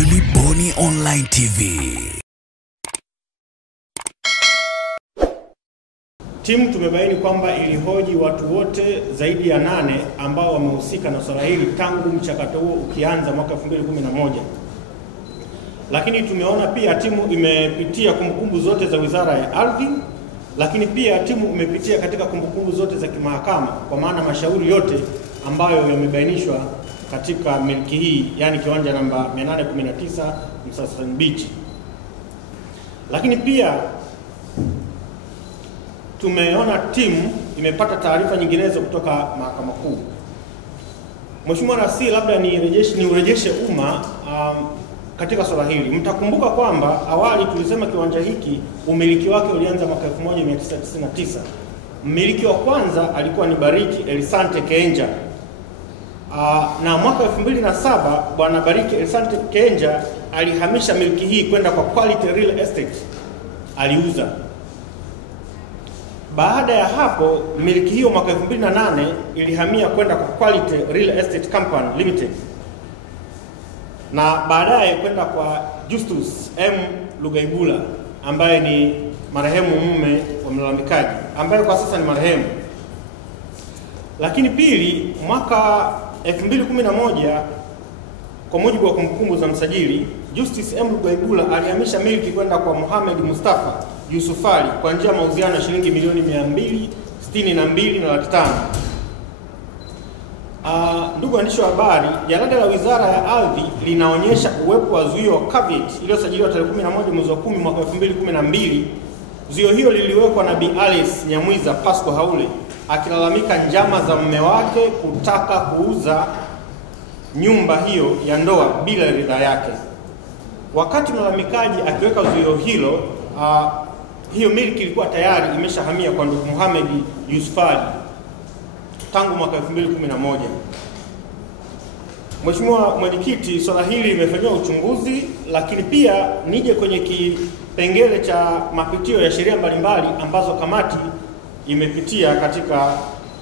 Daily Boni Online TV. Timu tumebaini kwamba ilihoji watu wote zaidi ya 8 ambao wamehusika na swala hili tangu mchakato huo ukianza mwaka 2011. Lakini tumeona pia timu imepitia kumbukumbu zote za Wizara ya Ardhi, lakini pia timu imepitia katika kumbukumbu zote za kimahakama, kwa maana mashauri yote ambayo yamebainishwa katika miliki hii, yani kiwanja namba 819 Msasani Beach. Lakini pia tumeona timu imepata taarifa nyinginezo kutoka Mahakama Kuu. Mheshimiwa Rais, labda niurejeshe umma katika swala hili. Mtakumbuka kwamba awali tulisema kiwanja hiki umiliki wake ulianza mwaka 1999. Mmiliki wa kwanza alikuwa ni Bariki Elisante Kenja. Na mwaka 2007 bwana Bariki Elisante Kenja alihamisha miliki hii kwenda kwa Quality Real Estate, aliuza. Baada ya hapo miliki hiyo mwaka 2008 ilihamia kwenda kwa Quality Real Estate Company Limited, na baadaye kwenda kwa Justus M. Lugaibula ambaye ni marehemu mume wa mlalamikaji, ambaye kwa sasa ni marehemu. Lakini pili, mwaka 2011 kwa mujibu wa kumbukumbu za msajili, Justus M. Lugaibula alihamisha miliki kwenda kwa Mohamed Mustafa Yusufali kwa njia ya mauziano ya shilingi milioni 262.5. Ndugu waandishi wa habari, jalada la Wizara ya Ardhi linaonyesha uwepo wa zuio wa caveat iliyosajiliwa tarehe 11 mwezi wa 10 mwaka 2012. Zuio hiyo liliwekwa na Bi Alice Nyamwiza Pasco Haule akilalamika njama za mume wake kutaka kuuza nyumba hiyo ya ndoa bila ridhaa yake. Wakati mlalamikaji akiweka zuio hilo, hiyo miliki ilikuwa tayari imeshahamia kwa ndugu Mohamed Yusufali tangu mwaka 2011. Mheshimiwa Mwenyekiti, swala hili limefanywa uchunguzi, lakini pia nije kwenye kipengele cha mapitio ya sheria mbalimbali ambazo kamati imepitia katika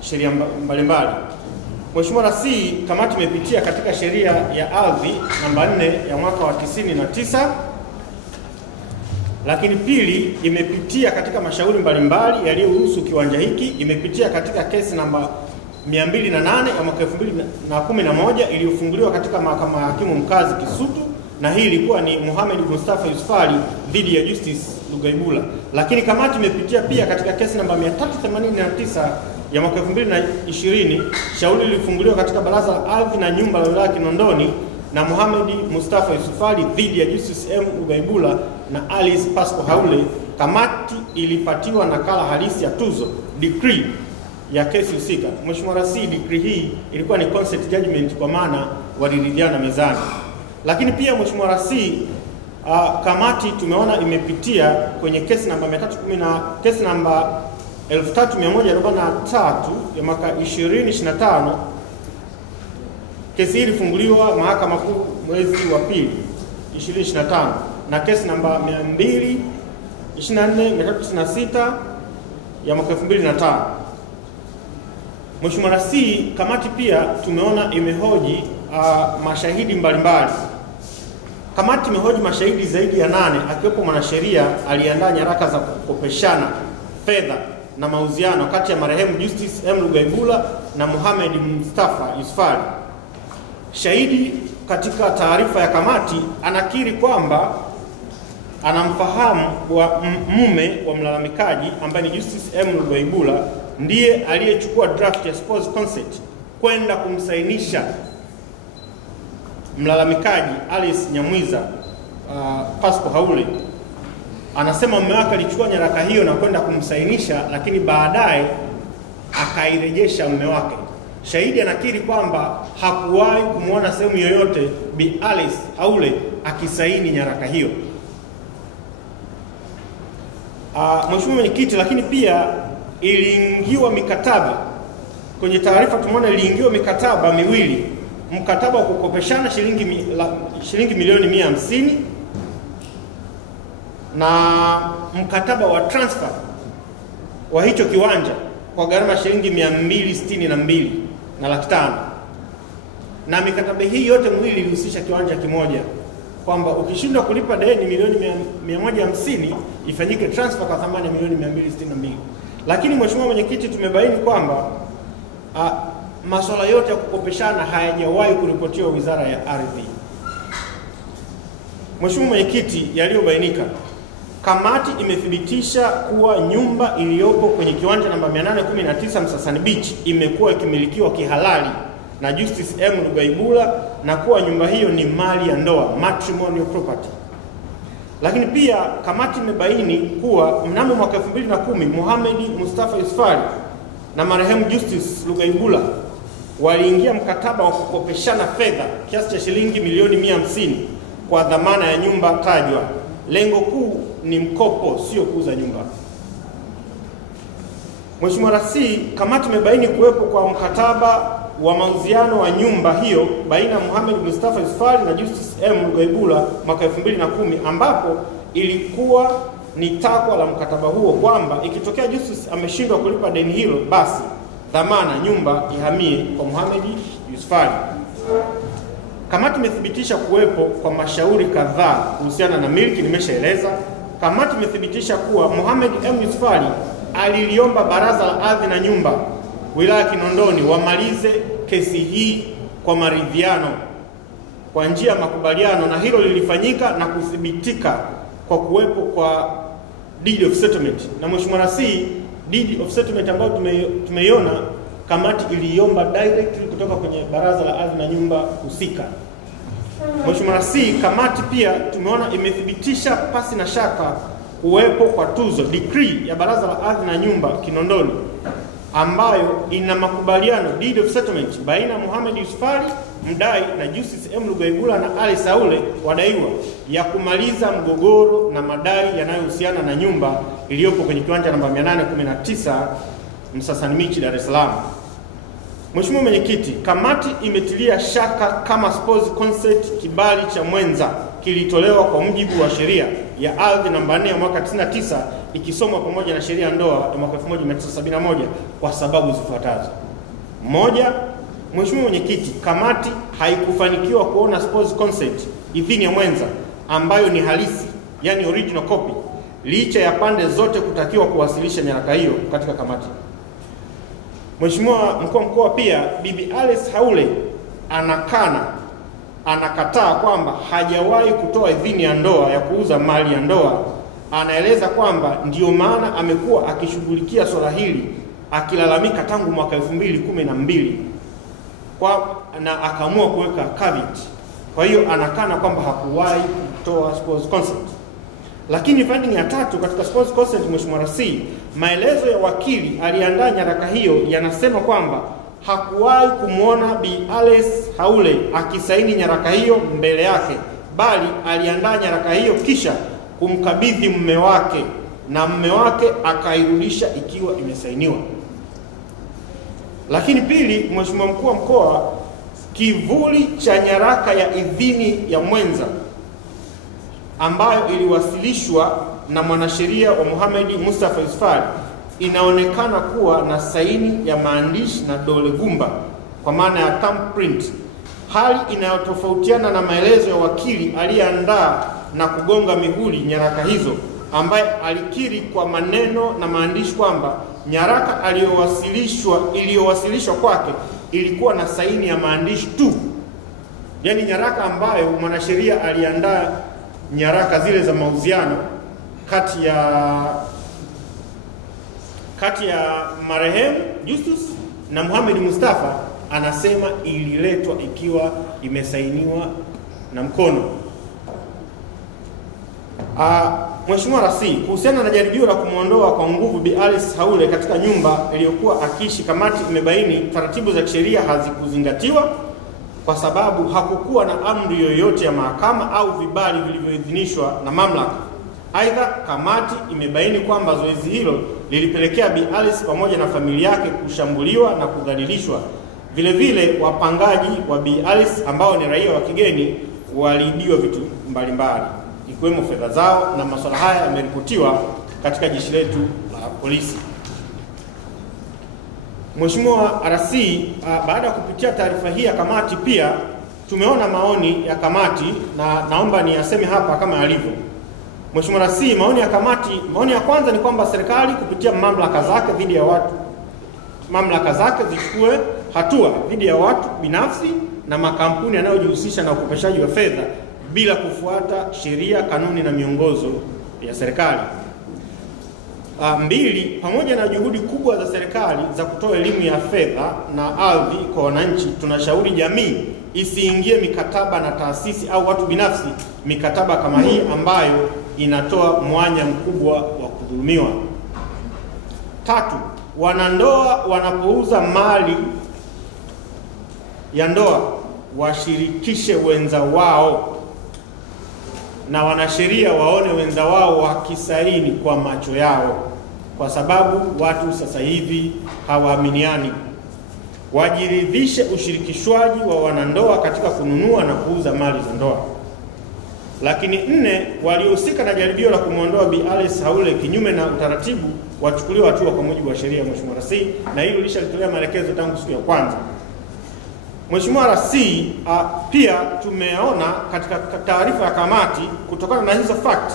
sheria mbalimbali. Mheshimiwa Rais, kamati imepitia katika sheria ya ardhi namba 4 ya mwaka wa 99. Lakini pili, imepitia katika mashauri mbalimbali yaliyohusu kiwanja hiki. Imepitia katika kesi namba 208 ya mwaka 2011 iliyofunguliwa katika mahakama ya hakimu mkazi Kisutu, na hii ilikuwa ni Mohamed Mustafa Yusufali dhidi ya Justus Lugaibula. Lakini kamati imepitia pia katika kesi namba 389 ya mwaka 2020, shauri lilifunguliwa katika Baraza la Ardhi na Nyumba la Wilaya Kinondoni na Mohamed Mustafa Yusufali dhidi ya Justus M. Lugaibula na Alice Pasco Haule. Kamati ilipatiwa nakala halisi ya tuzo decree ya kesi husika. Mheshimiwa Rais, decree hii ilikuwa ni consent judgment, kwa maana waliridhiana mezani. Lakini pia Mheshimiwa Rais, kamati tumeona imepitia kwenye kesi namba 3143 ya mwaka 2025. Kesi hii ilifunguliwa Mahakama Kuu mwezi wa pili 2025, na kesi namba 224/396 ya mwaka 2005. Mheshimiwa Rais, kamati pia tumeona imehoji mashahidi mbalimbali. Kamati imehoji mashahidi zaidi ya 8, akiwepo mwanasheria aliandaa nyaraka za kukopeshana fedha na mauziano kati ya marehemu Justus M. Lugaibula na Mohamed Mustafa Yusufali. Shahidi katika taarifa ya kamati anakiri kwamba anamfahamu mume wa mlalamikaji ambaye ni Justus M. Lugaibula, ndiye aliyechukua draft ya spouse consent kwenda kumsainisha mlalamikaji Alice Nyamwiza Pasco Haule. Anasema mume wake alichukua nyaraka hiyo na kwenda kumsainisha, lakini baadaye akairejesha mume wake. Shahidi anakiri kwamba hakuwahi kumwona sehemu yoyote Bi Alice Haule akisaini nyaraka hiyo. Mheshimiwa Mwenyekiti, lakini pia iliingiwa mikataba. Kwenye taarifa tumeona iliingiwa mikataba miwili. Mkataba wa kukopeshana shilingi milioni 150 na mkataba wa transfer wa hicho kiwanja kwa gharama shilingi 262.5 na mikataba hii yote miwili ilihusisha kiwanja kimoja. kwamba ukishindwa kulipa deni milioni 150 ifanyike transfer kwa thamani ya milioni 262. Lakini Mheshimiwa Mwenyekiti, tumebaini kwamba masuala yote ya kukopeshana hayajawahi kuripotiwa Wizara ya Ardhi. Mheshimiwa Mwenyekiti, yaliyobainika, kamati imethibitisha kuwa nyumba iliyopo kwenye kiwanja namba 819 Msasani Beach imekuwa ikimilikiwa kihalali na Justice M. Lugaibula na kuwa nyumba hiyo ni mali ya ndoa, matrimonial property. Lakini pia kamati imebaini kuwa mnamo mwaka 2010 Mohamed Mustafa Yusufali na marehemu Justice Lugaibula waliingia mkataba wa kukopeshana fedha kiasi cha shilingi milioni 150 kwa dhamana ya nyumba tajwa. Lengo kuu ni mkopo, sio kuuza nyumba. Mheshimiwa Rasi, kamati imebaini kuwepo kwa mkataba wa mauziano wa nyumba hiyo baina ya Mohamed Mustafa Yusufali na Justice M. Lugaibula mwaka 2010, ambapo ilikuwa ni takwa la mkataba huo kwamba ikitokea Justice ameshindwa kulipa deni hilo, basi dhamana nyumba ihamie kwa Mohamed Yusufali. Kamati imethibitisha kuwepo kwa mashauri kadhaa kuhusiana na miliki, nimeshaeleza. Kamati imethibitisha kuwa Mohamed M. Yusufali aliliomba Baraza la Ardhi na Nyumba wilaya Kinondoni wamalize kesi hii kwa maridhiano kwa njia ya makubaliano, na hilo lilifanyika na kuthibitika kwa kuwepo kwa deed of settlement. Na Mheshimiwa Rasi, deed of settlement ambayo tumeiona, kamati iliomba directly kutoka kwenye Baraza la Ardhi na Nyumba husika. Mheshimiwa Rasi, kamati pia tumeona imethibitisha pasi na shaka kuwepo kwa tuzo decree ya Baraza la Ardhi na Nyumba Kinondoni ambayo ina makubaliano deed of settlement baina ya Mohamed Yusufali mdai na Justice M. Lugaibula na Ali Saule wadaiwa ya kumaliza mgogoro na madai yanayohusiana na nyumba iliyopo kwenye kiwanja namba 819 Msasani Beach, Dar es Salaam. Mheshimiwa Mwenyekiti, kamati imetilia shaka kama spouse consent kibali cha mwenza kilitolewa kwa mujibu wa sheria ya ardhi namba 4 ya mwaka 99 ikisomwa pamoja na sheria ya ndoa ya mwaka 1971 kwa sababu zifuatazo. Moja, Mheshimiwa Mwenyekiti, kamati haikufanikiwa kuona spouse consent, idhini ya mwenza ambayo ni halisi, yani original copy, licha ya pande zote kutakiwa kuwasilisha nyaraka hiyo katika kamati. Mheshimiwa Mkuu wa Mkoa, pia Bibi Alice Haule anakataa kwamba hajawahi kutoa idhini ya ndoa ya kuuza mali ya ndoa. Anaeleza kwamba ndiyo maana amekuwa akishughulikia swala hili akilalamika tangu mwaka 2012 na akaamua kuweka caveat. Kwa hiyo anakana kwamba hakuwahi kutoa spouse consent. Lakini finding ya tatu katika spouse consent, Mheshimiwa Rasi, maelezo ya wakili aliandaa nyaraka hiyo yanasema kwamba hakuwahi kumwona Bi Alice Haule akisaini nyaraka hiyo mbele yake, bali aliandaa nyaraka hiyo kisha kumkabidhi mume wake na mume wake akairudisha ikiwa imesainiwa. Lakini pili, Mheshimiwa Mkuu wa Mkoa, kivuli cha nyaraka ya idhini ya mwenza ambayo iliwasilishwa na mwanasheria wa Mohamed Mustafa Yusufali inaonekana kuwa na saini ya maandishi na dole gumba kwa maana ya thumbprint, hali inayotofautiana na maelezo ya wakili aliyeandaa na kugonga mihuri nyaraka hizo, ambaye alikiri kwa maneno na maandishi kwamba nyaraka iliyowasilishwa kwake ilikuwa na saini ya maandishi tu. Yani nyaraka ambayo mwanasheria aliandaa nyaraka zile za mauziano kati ya marehemu Justice na Mohamed Mustafa, anasema ililetwa ikiwa imesainiwa na mkono. Mheshimiwa Rasi, kuhusiana na jaribio la kumwondoa kwa nguvu Bi Alice Haule katika nyumba iliyokuwa akiishi, kamati imebaini taratibu za kisheria hazikuzingatiwa kwa sababu hakukuwa na amri yoyote ya mahakama au vibali vilivyoidhinishwa na mamlaka. Aidha, kamati imebaini kwamba zoezi hilo lilipelekea Bi Alice pamoja na familia yake kushambuliwa na kudhalilishwa. Vile vile wapangaji wa Bi Alice ambao ni raia wa kigeni waliibiwa vitu mbalimbali ikiwemo fedha zao, na masuala haya yameripotiwa katika jeshi letu la polisi. Mheshimiwa RC, baada ya kupitia taarifa hii ya kamati, pia tumeona maoni ya kamati na naomba niyaseme hapa kama yalivyo. Mheshimiwa Rais, maoni ya kamati, maoni ya kwanza ni kwamba serikali kupitia mamlaka zake dhidi ya watu, mamlaka zake zichukue hatua dhidi ya watu binafsi na makampuni yanayojihusisha na ukopeshaji wa fedha bila kufuata sheria, kanuni na miongozo ya serikali. Mbili, pamoja na juhudi kubwa za serikali za kutoa elimu ya fedha na ardhi kwa wananchi, tunashauri jamii isiingie mikataba na taasisi au watu binafsi mikataba kama hii ambayo inatoa mwanya mkubwa wa kudhulumiwa. Tatu, wanandoa wanapouza mali ya ndoa washirikishe wenza wao na wanasheria waone wenza wao wakisaini kwa macho yao, kwa sababu watu sasa hivi hawaaminiani. Wajiridhishe ushirikishwaji wa wanandoa katika kununua na kuuza mali za ndoa. Lakini nne, waliohusika na jaribio la kumwondoa Bi Alice Haule kinyume na utaratibu wachukuliwe hatua kwa mujibu wa sheria, Mheshimiwa Rais, na hilo lishatolea maelekezo tangu siku ya kwanza. Mheshimiwa Rais, pia tumeona katika taarifa ya kamati, kutokana na hizo fact,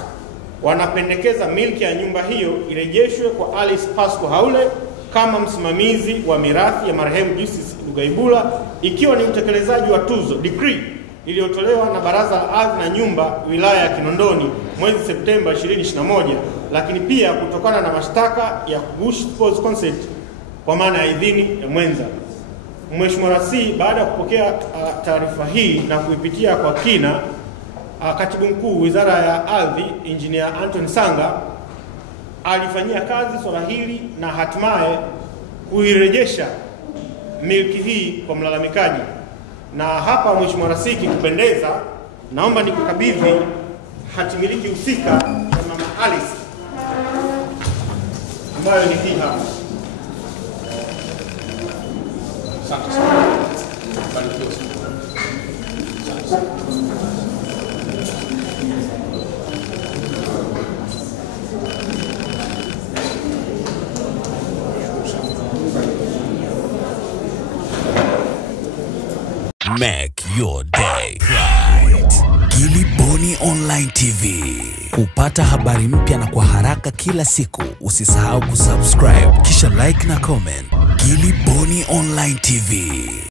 wanapendekeza milki ya nyumba hiyo irejeshwe kwa Alice Pasco Haule kama msimamizi wa mirathi ya marehemu Justice Lugaibula, ikiwa ni utekelezaji wa tuzo decree iliyotolewa na Baraza la Ardhi na Nyumba wilaya ya Kinondoni mwezi Septemba 2021, lakini pia kutokana na mashtaka ya Bush Sports Concert kwa maana ya idhini ya mwenza. Mheshimiwa Rais, baada ya kupokea taarifa hii na kuipitia kwa kina, Katibu Mkuu Wizara ya Ardhi Engineer Anthony Sanga alifanyia kazi swala hili na hatimaye kuirejesha milki hii kwa mlalamikaji. Na hapa Mheshimiwa Rais, kikupendeza, naomba nikukabidhi hati miliki husika ya Mama Alice ambayo ni hii hapa. Make your day right. Gilly Bonny Online TV. Kupata habari mpya na kwa haraka kila siku, usisahau kusubscribe kisha like na comment. Gilly Bonny Online TV.